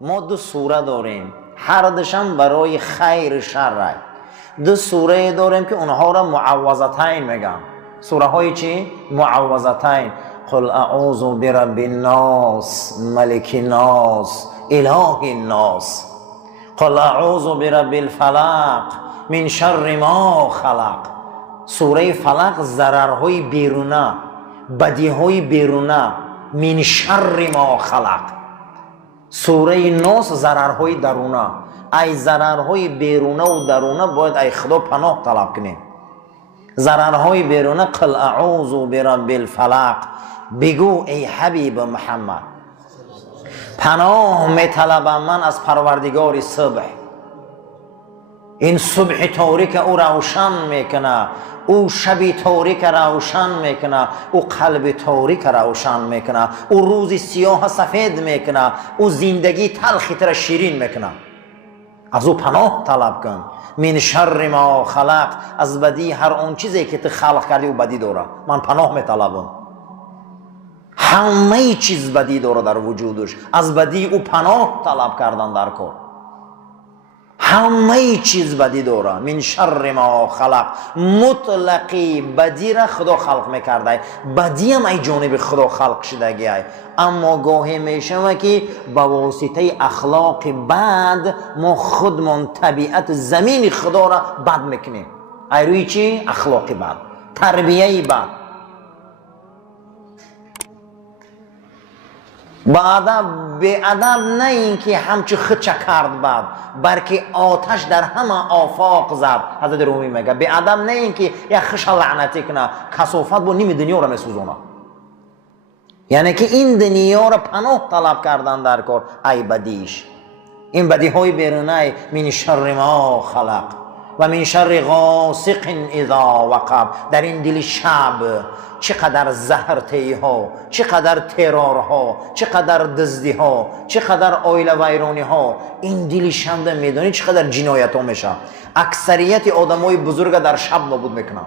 ما دو سوره داریم، هر دوشم برای خیر شر. دو سوره داریم که اونها را معوذتین میگن. سوره های چی؟ معوذتین. قل اعوذ برب الناس ملک الناس اله الناس. قل اعوذ برب الفلق من شر ما خلق. سوره فلق ضررهای بیرونه، بدیهای بیرونه. من شر ما خلق. سوره ناس ضررهای درونه. ای ضررهای بیرونه و درونه باید ای خدا پناه طلب کنیم. ضررهای بیرونه قل اعوذ برب الفلق. بگو ای حبیب محمد پناه می طلبم من از پروردگار صبح. این صبح تاریک او روشن میکنه، او شب تاریک روشن میکنه، او قلب تاریک روشن میکنه، او روز سیاه سفید میکنه، او زندگی تلخی تر شیرین میکنه. از او پناه طلب کن. من شر ما خلق. از بدی هر اون چیزی که تو خلق کردی و بدی داره، من پناه میطلبم. همه چیز بدی داره در وجودش، از بدی او پناه طلب کردن در کار. همه چیز بدی داره. من شر ما خلق. مطلقی بدی را خدا خلق میکرده، بدی هم ای جانب خدا خلق شدگی ای. اما گاهی میشه که با واسطه اخلاق بد ما خودمون طبیعت زمین خدا را بد میکنیم. ای روی چی؟ اخلاق بد، تربیه بد. به ادب نه این که همچه خچه کرد بد، بلکه آتش در همه آفاق زد. حضرت رومی میگه به ادب نه این که یک خش لعنتی کنه، کثافت با نیم دنیا را میسوزونه. یعنی که این دنیا را پناه طلب کردن در کار. ای بدیش، این بدی های بیرونه. من شر ما خلق و من شر غاسق اذا وقب. در این دل شب چقدر زهرتی ها، چقدر ترار ها، چقدر دزدی ها، چقدر آیل ویرانی ها. این دل شب میدونی چقدر جنایت ها میشه. اکثریت آدم های بزرگ در شب نابود میکنن.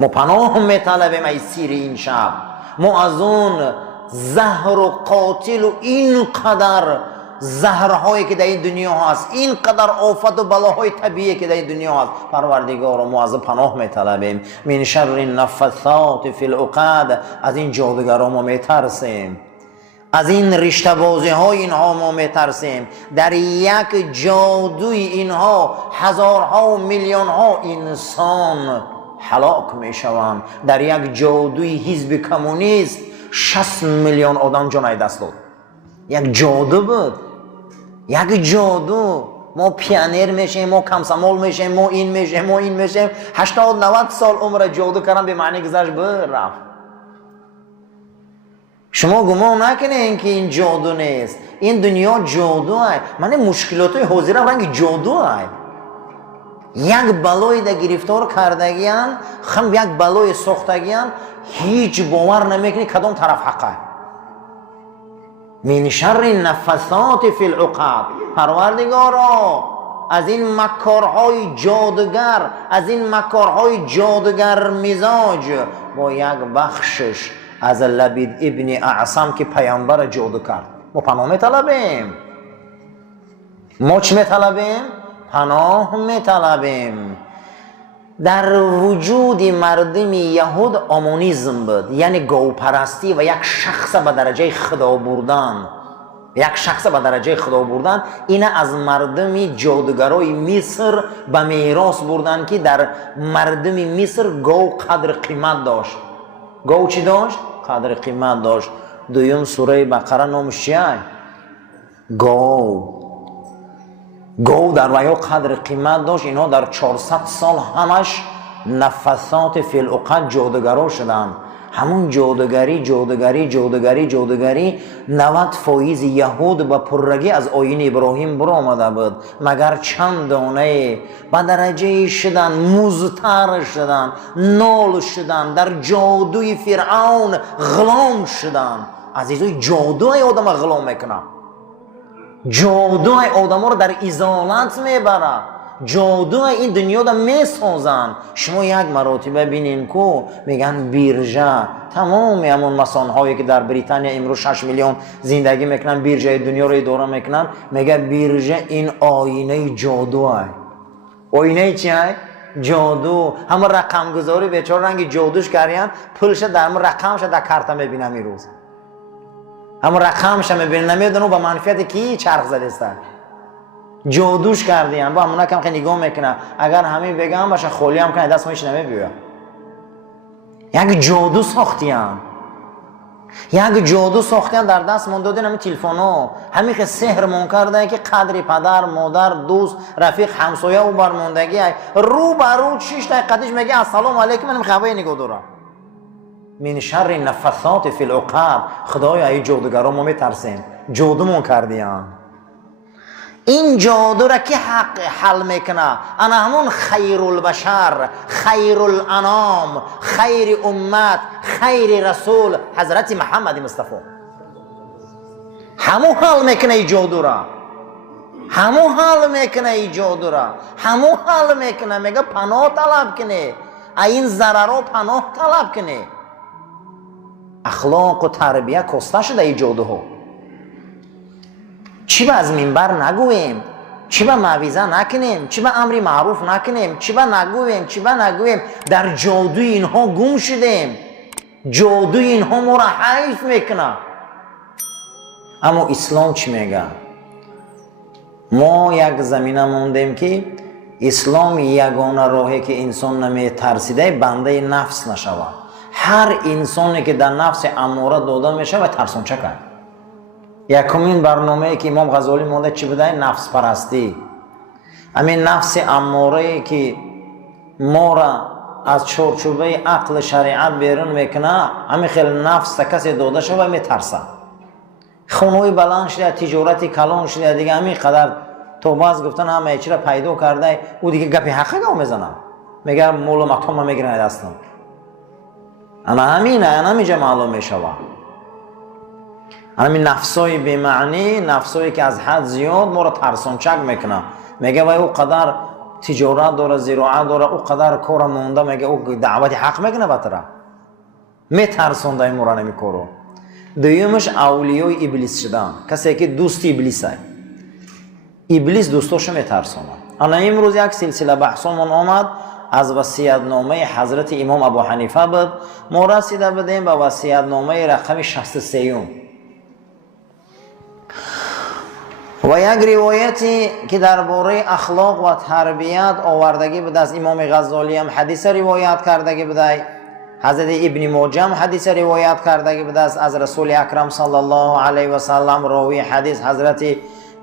ما پناه میطلبیم ای سیر این شب. ما از اون زهر و قاتل و اینقدر زهرهایی که در این دنیا هست، اینقدر آفت و بلاهای طبیعی که در این دنیا هست، پروردگار ما از پناه میطلبیم. من شر النفثات فی العقد. از این جادوگرها ما میترسیم، از این رشته بازی های اینها ما میترسیم. در یک جادوی اینها هزارها و میلیون ها انسان هلاک میشوند. در یک جادوی حزب کمونیست 60 میلیون آدم جان دست داد. یک جادو بود، یک جادو. ما پیانیر میشیم، ما کمسمال میشیم، ما این میشیم، ما این میشیم. 80-90 سال عمر جادو کردن به معنی گذشت رفت. شما گمان نکنین که این جادو نیست. این دنیا جادو است. من مشکلات حاضر رنگ جادو است. یک بلای در گرفتار کردگیان، خم یک بلای ساختگیان، هیچ باور نمیکنی کدام طرف حقه. من شر النفثات فی العقد. پروردگارا از این مکارهای جادوگر، از این مکارهای جادوگر مزاج با یک بخشش از لبید ابن اعصم که پیامبر جادو کرد ما پناه میطلبیم. ما چی میطلبیم؟ پناه میطلبیم. در وجود مردم یهود آمونیزم بود، یعنی گوپرستی و یک شخص به درجه خدا بردن. یک شخص به درجه خدا بردن. این از مردم جادوگرای مصر به میراث بردن که در مردم مصر گو قدر قیمت داشت. گو چی داشت؟ قدر قیمت داشت. دویم سوره بقره نامش چیه؟ گو. گو در ویا قدر قیمت داشت. اینها در 400 سال همش نفثات فی العقد جادوگرا شدن. همون جادوگری 90% یهود با پررگی از آیین ابراهیم برو آمده بود، مگر چند دانه با درجه شدن، مزتر شدن، نال شدن، در جادوی فرعون غلام شدن. عزیزای جادوی آدم غلام میکنه، جادوی آدم رو در ازالت میبره. جادو این دنیا دا میسازن. شما یک مراتبه بینین کو میگن بیرژه، تمام همون مسان هایی که در بریتانیا امروز 6 میلیون زندگی میکنن، بیرژه دنیا رو اداره میکنن، میگه بیرژه این آینه جادو های. آینه چی های؟ جادو. همه رقم گذاری بیچاره رنگ جادوش کردن، پولش در همون رقمش در کارت میبینم این روز، همون رقمش میبینم، نمیدونم با منفیت کی چرخ زده است، جادوش کردین. با همونا کم خیلی نگاه میکنه، اگر همین بگم باشه خولی هم کنه دست مایش نمیبیوه. یک جادو ساختیان، یک جادو ساختیان در دست من دادین. همین تلفن‌ها همین که سحر من کرده که قدر پدر مادر دوست رفیق همسایه و برموندگی رو برو 6 دقیقه‌اش میگه السلام علیکم، من خبری نگاه دارم. من شر نفثات فی العقد. خدایا ای جادوگرا ما میترسیم، جادو من کردیان. این جادو را که حق حل میکنه؟ انا همون خیر البشر، خیر الانام، خیر امت، خیر رسول حضرت محمد مصطفی همون حل میکنه این جادو را، همون حل میکنه این جادو را، همون حل میکنه. میگه پناه طلب کنه، این ضررها پناه طلب کنه. اخلاق و تربیه کسته شده این جادوها. چی به از منبر نگویم، چی به موعظه نکنیم، چی به امر معروف نکنیم، چی به نگویم، چی به نگویم. در جادوی اینها گم شدیم، جادوی اینها ما را حیف میکنه. اما اسلام چی میگه؟ ما یک زمینه موندیم که اسلام یگانه راهی که انسان نمی ترسیده بنده نفس نشود. هر انسانی که در نفس اماره داده میشه و ترسانچه کرد. یکمین برنامه‌ای که امام غزالی مونده چی بوده؟ نفس پرستی. همین نفس اماره که ما را از چارچوبه عقل شریعت بیرون میکنه، همین خیلی نفس کسی داده شده و میترسه. خونوی بلند شده، تجارتی کلان شده، دیگه همین قدر توبه از گفتن همه چی را پیدا کرده، او دیگه گپی حقه گام میزنه، میگه معلومات هم میگیرن دستم. انا همینه، انا همینجا معلوم میشوه. همین نفسای بی‌معنی، نفسایی که از حد زیاد ما را ترسانچک میکنه. میگه وای او قدر تجارت داره، زراعت داره، او قدر کار مونده، میگه او دعوت حق میکنه بطره، میترسونده ما را نمیکارو. دویمش اولیای ابلیس شدن، کسی که دوست ابلیس است. ابلیس دوستاشو میترسونه. انا امروز یک سلسله بحثمون آمد از وصیت نامه حضرت امام ابو حنیفه بود. ما رسیده بودیم به وصیت نامه رقم 63. و یک روایتی که درباره اخلاق و تربیت آوردگی بود از امام غزالی هم حدیث روایت کردگی بود. حضرت ابن ماجه هم حدیث روایت کردگی بود از رسول اکرم صلی الله علیه و سلم. راوی حدیث حضرت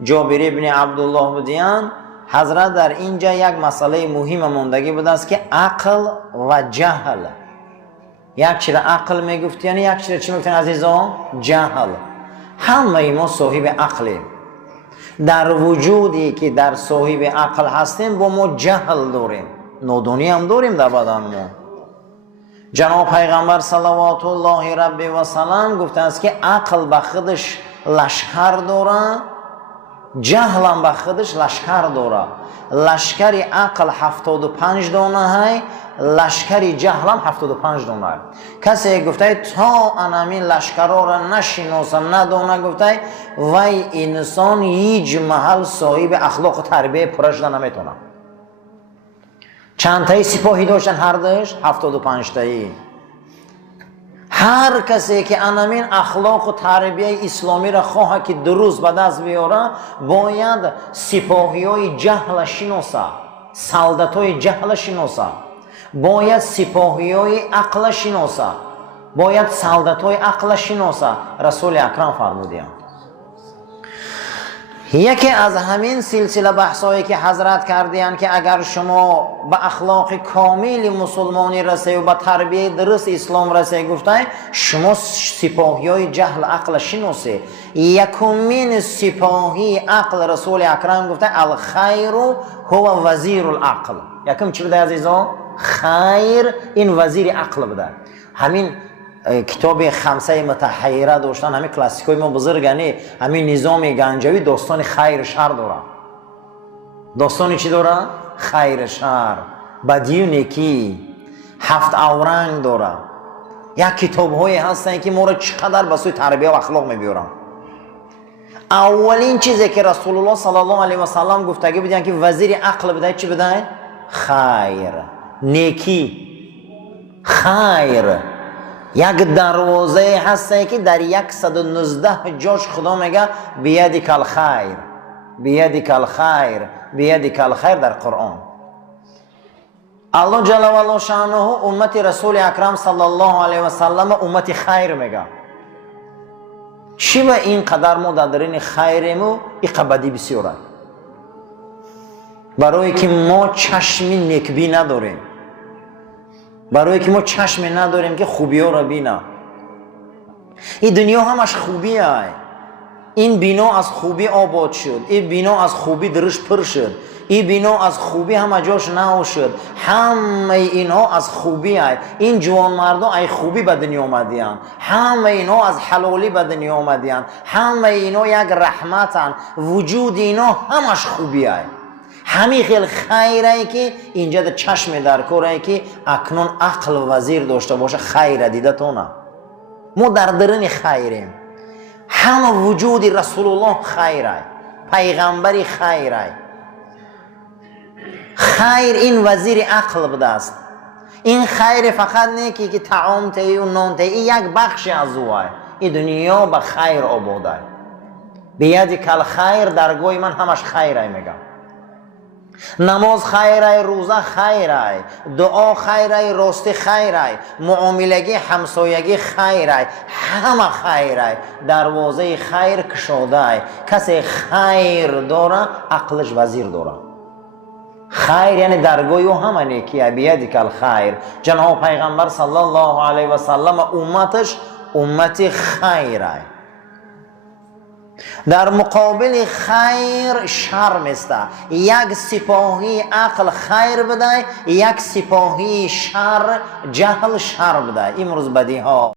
جابر ابن عبدالله بودیان. حضرت در اینجا یک مسئله مهم موندگی بود است که عقل و جهل. یک چیز عقل میگفتین، یک چیز چی میگفتین عزیزان؟ جهل. همه ما صاحب عقلیم. در وجودی که در صاحب عقل هستیم با ما جهل داریم، نادانی هم داریم در بدن ما. جناب پیغمبر صلوات الله ربی و سلام گفته است که عقل به خودش لشکر داره، جهل هم به خودش لشکر داره. لشکر عقل 75 دانه های، لشکر جهل هم 75 دانه های. کسی گفته تا انامین لشکرها را نشناسه ندانه، گفته وای انسان هیچ محل صاحب اخلاق و تربیه پرش نمیتونه. چند تایی سپاهی داشتن هر داشت؟ 75 تایی. هر کسی که انامین اخلاق و تربیه اسلامی را خواه که درست به دست بیاره، باید سپاهی های جهل شناسه، سلطت های جهل شناسه، باید سپاهی های عقل شناسه، باید سلطت های عقل شناسه. رسول اکرم فرمودند یکی از همین سلسله بحثایی که حضرت کردیان که اگر شما به اخلاق کامل مسلمانی رسید و به تربیه درست اسلام رسید، گفته شما سپاهی های جهل عقل شناسید. یکمین سپاهی عقل رسول اکرم گفته الخیر هو وزیر العقل. یکم چی بوده عزیزان؟ خیر این وزیر عقل بوده. همین کتاب خمسه متحیره داشتن، همین کلاسیکای ما بزرگانی، همین نظام گنجوی داستان خیر شر داره. داستانی چی داره؟ خیر شر، بدی و نیکی، 7 اورنگ داره. یک کتاب هایی هستن که ما را چقدر به سوی تربیه و اخلاق میبیارن. اولین چیزی که رسول الله صلی الله علیه و سلم گفتگی بودن که وزیر عقل بده چی بده؟ خیر، نیکی، خیر. یک دروازه هسته که در 119 جاش خدا میگه بیدک الخیر، بیدک الخیر، بیدک الخیر در قرآن. الله جل و علا شانه امت رسول اکرم صلی الله علیه و سلم امت خیر میگه. چی و این قدر ما درین خیرمو این قبدی بسیاره، برای که ما چشم نیکبی نداریم، برای که ما چشم نداریم که خوبی ها را بینه. این دنیا همش خوبی های. این بنا از خوبی آباد شد، این بنا از خوبی درش پر شد، این بنا از خوبی همه جاش نو شد. همه اینها از خوبی های. این جوان مردان ای خوبی به دنیا آمدیان، همه اینها از حلالی به دنیا آمدیان، همه اینها یک رحمتن. وجود اینها همش خوبی های. همین خیلی خیره که اینجا در چشم در کاره که اکنون عقل و وزیر داشته باشه خیره دیده تو نه. ما در درن خیریم. همه وجود رسول الله خیره، پیغمبری خیره. خیر این وزیر عقل بوده است. این خیر فقط نه که طعام تهی و نان تهی، یک بخش از او است. این دنیا به خیر آباده. بیدک الخیر درگاه من همش خیره میگم. نماز خیره، روزه خیره، دعا خیره، راستی خیره، معاملگی همسایگی خیره، همه خیره. دروازه خیر کشاده. کسی خیر داره عقلش وزیر داره. خیر یعنی درگاه او همه نیکیه. بیدک الخیر. جناب پیغمبر صلی الله علیه و سلم امتش امت خیره. در مقابل خیر شر میسته. یک سپاهی عقل خیر بده، یک سپاهی شر جهل شر بده. امروز بدی ها